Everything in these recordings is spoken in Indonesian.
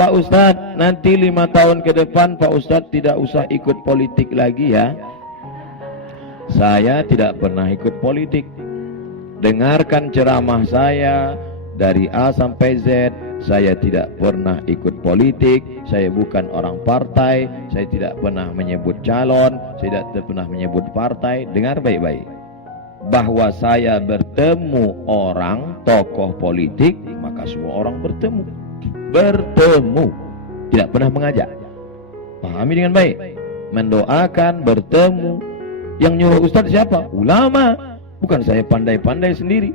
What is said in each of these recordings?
Pak Ustadz, nanti 5 tahun ke depan Pak Ustadz tidak usah ikut politik lagi ya. Saya tidak pernah ikut politik. Dengarkan ceramah saya dari A sampai Z. Saya tidak pernah ikut politik. Saya bukan orang partai. Saya tidak pernah menyebut calon. Saya tidak pernah menyebut partai. Dengar baik-baik, bahwa saya bertemu orang tokoh politik, maka semua orang bertemu, tidak pernah mengajak. Pahami dengan baik. Mendoakan, bertemu. Yang nyuruh Ustadz siapa? Ulama. Bukan saya pandai-pandai sendiri.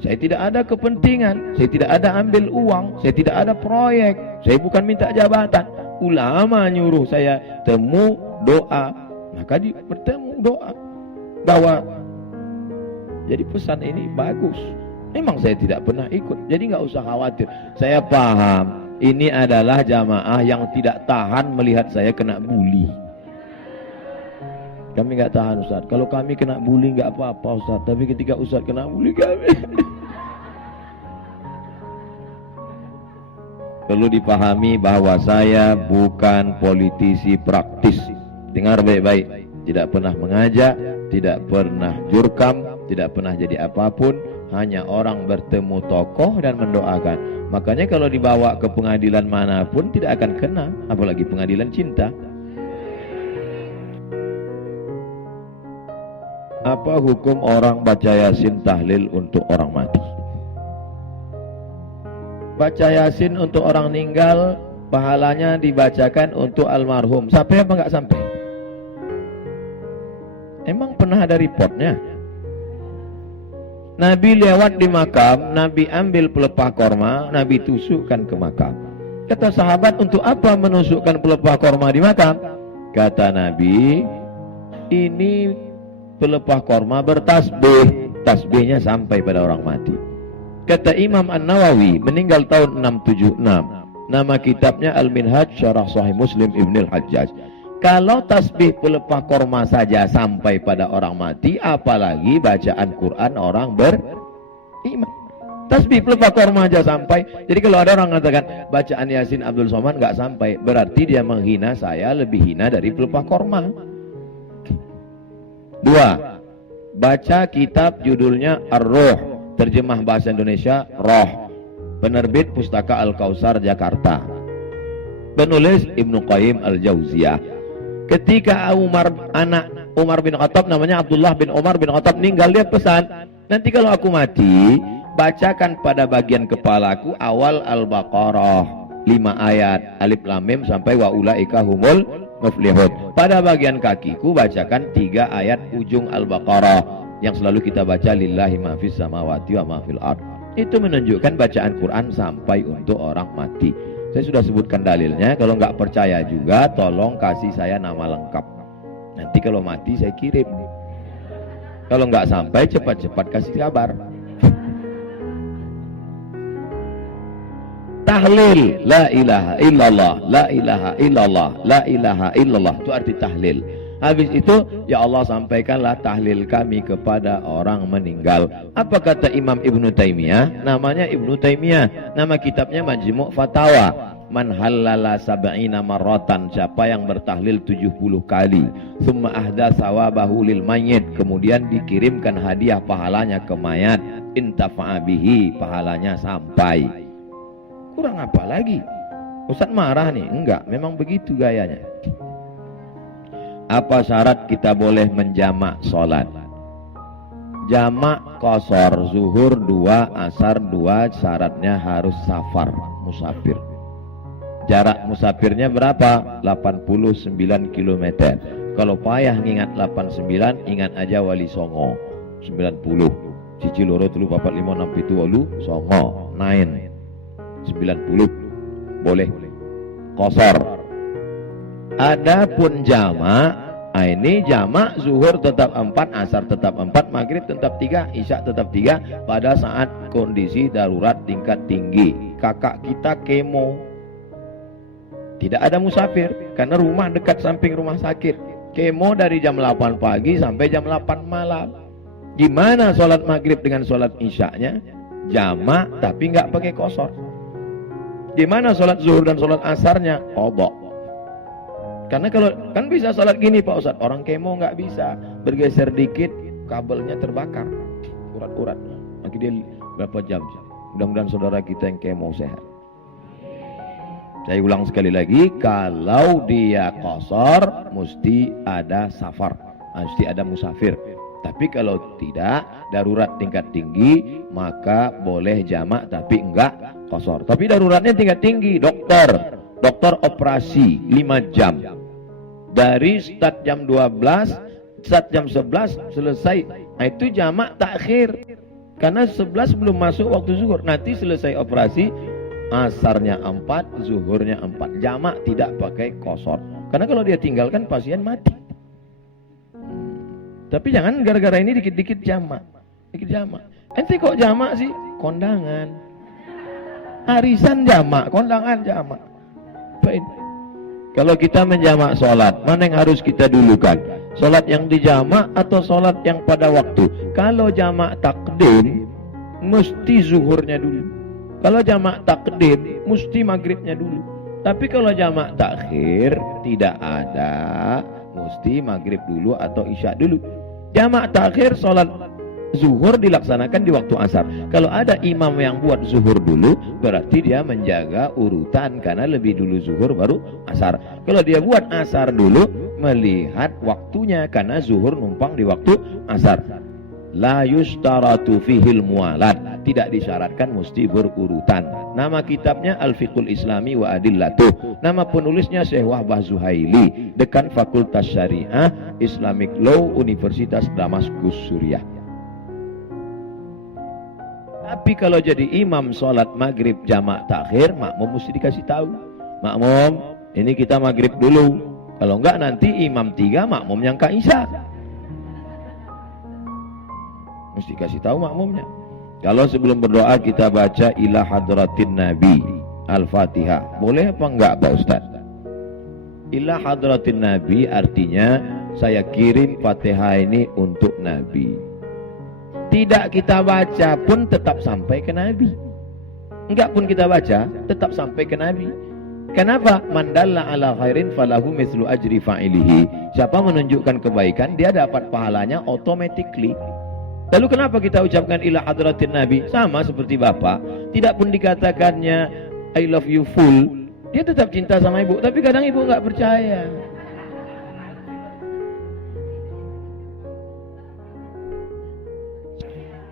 Saya tidak ada kepentingan, saya tidak ada ambil uang, saya tidak ada proyek, saya bukan minta jabatan. Ulama nyuruh saya temu, doa, maka bertemu, doa. Bahwa jadi pesan ini bagus. Memang saya tidak pernah ikut, jadi nggak usah khawatir. Saya paham, ini adalah jamaah yang tidak tahan melihat saya kena bully. Kami nggak tahan Ustaz. Kalau kami kena bully nggak apa-apa Ustaz, tapi ketika Ustaz kena bully kami perlu dipahami bahwa saya bukan politisi praktis. Dengar baik-baik. Tidak pernah mengajak, tidak pernah jurkam, tidak pernah jadi apapun. Hanya orang bertemu tokoh dan mendoakan. Makanya kalau dibawa ke pengadilan manapun tidak akan kena, apalagi pengadilan cinta. Apa hukum orang baca Yasin tahlil untuk orang mati? Baca Yasin untuk orang meninggal, pahalanya dibacakan untuk almarhum. Sampai apa enggak sampai? Emang pernah ada reportnya? Nabi lewat di makam, Nabi ambil pelepah korma, Nabi tusukkan ke makam. Kata sahabat, untuk apa menusukkan pelepah korma di makam? Kata Nabi, ini pelepah korma bertasbih, tasbihnya sampai pada orang mati. Kata Imam An-Nawawi, meninggal tahun 676, nama kitabnya Al-Minhaj Syarah Sahih Muslim Ibn Al-Hajjaj. Kalau tasbih pelepah korma saja sampai pada orang mati, apalagi bacaan Quran orang beriman. Tasbih pelepah korma aja sampai. Jadi kalau ada orang mengatakan bacaan Yasin Abdul Somad nggak sampai, berarti dia menghina saya lebih hina dari pelepah korma. 2. Baca kitab judulnya Ar-Ruh, terjemah bahasa Indonesia Roh, penerbit Pustaka Al-Kausar Jakarta, penulis Ibnu Qayyim Al-Jauziyah. Ketika anak Umar bin Khattab, namanya Abdullah bin Umar bin Khattab, meninggal, dia pesan, nanti kalau aku mati, bacakan pada bagian kepalaku awal Al-Baqarah 5 ayat, alif lam mim sampai wa ulaika humul muflihun. Pada bagian kakiku bacakan 3 ayat ujung Al-Baqarah yang selalu kita baca, lillahi ma fis samawati wa ma fil ard. Itu menunjukkan bacaan Quran sampai untuk orang mati. Saya sudah sebutkan dalilnya. Kalau nggak percaya juga, tolong kasih saya nama lengkap. Nanti kalau mati saya kirim. Kalau nggak sampai, cepat-cepat kasih kabar. Tahlil, la ilaha illallah, la ilaha illallah, la ilaha illallah, itu arti tahlil. Habis itu, ya Allah sampaikanlah tahlil kami kepada orang meninggal. Apa kata Imam Ibnu Taimiyah? Namanya Ibnu Taimiyah, nama kitabnya Majmu' Fatawa. Man halala sab'ina marratan, siapa yang bertahlil 70 kali, summa ahda sawabahu lil mayyit, kemudian dikirimkan hadiah pahalanya ke mayat, intafa'a bihi, pahalanya sampai. Kurang apa lagi? Ustaz marah nih? Enggak, memang begitu gayanya. Apa syarat kita boleh menjamak sholat? Jamak qashar, zuhur 2, asar 2, syaratnya harus safar, musafir. Jarak musafirnya berapa? 89 km. Kalau payah ngingat 89, ingat aja Wali Songo 90. Cici loro 3 4 5 6 7 8 Songo 9 90 boleh qashar. Adapun jamak, ini jamak zuhur tetap 4, asar tetap 4, maghrib tetap 3, isya tetap 3 pada saat kondisi darurat tingkat tinggi. Kakak kita kemo, tidak ada musafir karena rumah dekat samping rumah sakit. Kemo dari jam 8 pagi sampai jam 8 malam. Gimana sholat maghrib dengan sholat isyanya? Jamak tapi nggak pakai qashar. Gimana sholat zuhur dan sholat asarnya? Qadha. Karena kalau kan bisa sholat gini Pak Ustadz, orang kemo nggak bisa, bergeser dikit kabelnya terbakar, urat-urat. Lagi dia berapa jam? Mudah-mudahan saudara kita yang kemo sehat. Saya ulang sekali lagi, kalau dia qasar mesti ada safar, mesti ada musafir. Tapi kalau tidak, darurat tingkat tinggi, maka boleh jamak tapi enggak qasar. Tapi daruratnya tingkat tinggi, dokter operasi 5 jam. Dari start jam 12, start jam 11 selesai. Nah, itu jamak takhir. Karena 11 belum masuk waktu zuhur. Nanti selesai operasi, asarnya 4, zuhurnya 4. Jamak tidak pakai qasar. Karena kalau dia tinggalkan pasien mati. Tapi jangan gara-gara ini dikit-dikit jamak. Dikit jamak. Ente kok jamak sih? Kondangan. Arisan jamak, kondangan jamak. Baik. Kalau kita menjamak sholat, mana yang harus kita dulukan? Sholat yang dijamak atau sholat yang pada waktu? Kalau jamak takdim, mesti zuhurnya dulu. Kalau jamak takdim, mesti maghribnya dulu. Tapi kalau jamak takhir, tidak ada, mesti maghrib dulu atau isya dulu. Jamak takhir, sholat zuhur dilaksanakan di waktu asar. Kalau ada imam yang buat zuhur dulu, berarti dia menjaga urutan, karena lebih dulu zuhur baru asar. Kalau dia buat asar dulu, melihat waktunya, karena zuhur numpang di waktu asar. La yustaratu fihil mualat, tidak disyaratkan mesti berurutan. Nama kitabnya Al-Fiqhul Islami wa Adillatuh. Nama penulisnya Syekh Wahbah Zuhaili, Dekan Fakultas Syariah Islamic Law Universitas Damaskus, Suriah. Tapi kalau jadi imam sholat maghrib jamak takhir, makmum mesti dikasih tahu. Makmum, ini kita maghrib dulu. Kalau enggak nanti imam 3, makmum yang isya. Mesti kasih tahu makmumnya. Kalau sebelum berdoa kita baca ila hadratin Nabi Al-Fatihah, boleh apa enggak Pak Ustaz? Ila hadratin Nabi artinya saya kirim Fatihah ini untuk Nabi. Tidak kita baca pun tetap sampai ke Nabi. Enggak pun kita baca tetap sampai ke Nabi. Kenapa? Mandalla ala khairin falahu mislu ajri fa'ilihi. Siapa menunjukkan kebaikan, dia dapat pahalanya automatically. Lalu kenapa kita ucapkan ila hadratin Nabi? Sama seperti Bapak, tidak pun dikatakannya I love you full, dia tetap cinta sama ibu, tapi kadang ibu nggak percaya.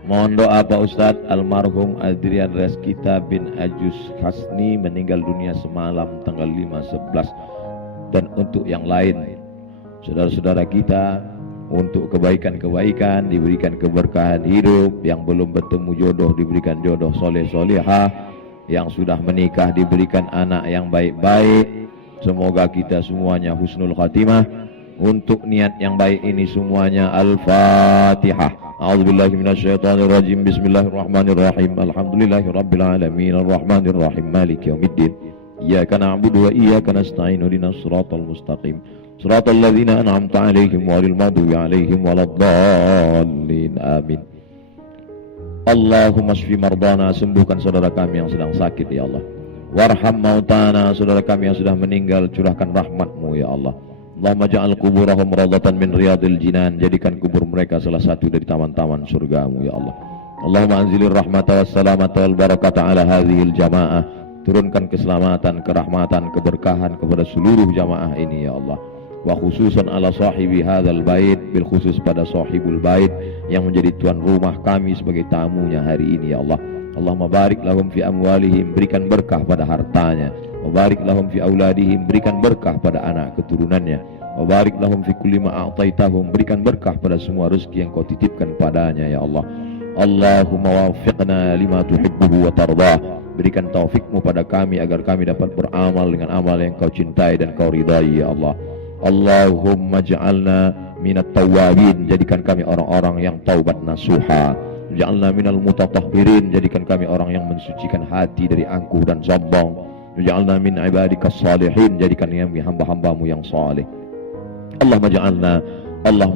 Mohon doa Pak Ustadz, almarhum Adrian Reskita bin Ajus Hasni meninggal dunia semalam tanggal 5/11, dan untuk yang lain saudara-saudara kita, untuk kebaikan-kebaikan diberikan keberkahan hidup, yang belum bertemu jodoh diberikan jodoh soleh solehah, yang sudah menikah diberikan anak yang baik-baik. Semoga kita semuanya husnul khatimah. Untuk niat yang baik ini semuanya Al-Fatihah. A'udzubillahi minasyaitonirrajim. Bismillahirrahmanirrahim. Alhamdulillahirabbil alamin arrahmanirrahim maliki yaumiddin. Iyyaka na'budu wa iyyaka nasta'in ihdinas shiratal mustaqim. Shiratal ladzina an'amta 'alaihim ghairil maghdubi 'alaihim waladdallin. Amin. Allahumma shfi mardana, sembuhkan saudara kami yang sedang sakit ya Allah. Warham mautana, saudara kami yang sudah meninggal, curahkan rahmat-Mu ya Allah. Allahumma ja'al kuburahum rawdatan min riyadil jinan, jadikan kubur mereka salah satu dari taman-taman surga-Mu ya Allah. Allahumma anzilir rahmata wassalamata wal barakata ala hadhil jamaah, turunkan keselamatan, kerahmatan, keberkahan kepada seluruh jamaah ini ya Allah. Wa khususan ala sahibi hadzal bait, bil khusus pada sahibul bait yang menjadi tuan rumah kami sebagai tamunya hari ini ya Allah. Allahumma barik lahum fi amwalihim, berikan berkah pada hartanya. Wa barik lahum fi auladihim, berikan berkah pada anak keturunannya. Wa barik lahum fi kulli ma a'taitahum, berikan berkah pada semua rezeki yang Kau titipkan padanya ya Allah. Allahumma wafiqna lima tuhibbuhu wa tardah, berikan taufikmu pada kami agar kami dapat beramal dengan amal yang Kau cintai dan Kau ridai ya Allah. Allahumma ja'alna minat tawabin, jadikan kami orang-orang yang taubat nasuha. Ja'alna minal mutatahhirin, jadikan kami orang yang mensucikan hati dari angkuh dan sombong. Ja'alna min ibadikas salihin, jadikan kami hamba-hambamu yang saleh. Allahumma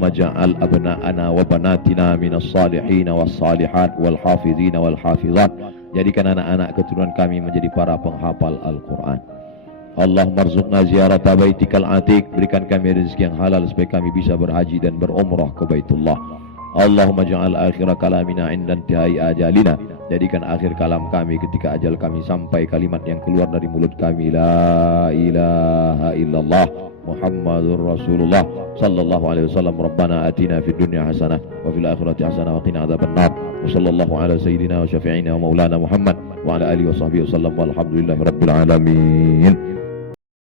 ja'al abna'ana wa banatina minas salihin was salihat wal hafizina wal hafizat. Jadikan anak-anak keturunan kami menjadi para penghafal Al-Quran. Allahumma rzuqna ziyarata baitikal atiq. Berikan kami rezeki yang halal supaya kami bisa berhaji dan berumrah ke Baitullah. Allahumma ja'al akhira kalamina inda intihai ajalina. Jadikan akhir kalam kami ketika ajal kami sampai kalimat yang keluar dari mulut kami, la ilaha illallah Muhammadur Rasulullah sallallahu alaihi wasallam. Rabbana atina fid dunya hasanah wa fil akhirati hasanah wa qina adzabannar. Wa sallallahu ala sayyidina wa syafi'ina wa maulana Muhammad wa ala alihi wa sahbihi wasallam walhamdulillahi rabbil alamin.